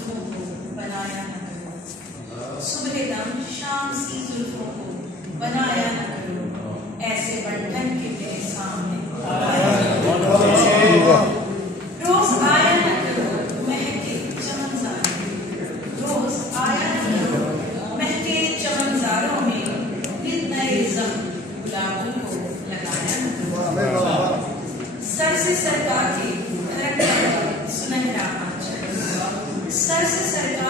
जुल्फों को बनाया न करो, सुबह दम शाम सी जुल्फों को बनाया न करो, ऐसे बंधन के मेरे सामने रोज आया न करो महके चमनजारों, रोज आया न करो महके चमनजारों में, नित नए जख्म गुलाबों को लगाया न करो, सर से सरका के खरकता सुनहरा आंचल, सर से सरका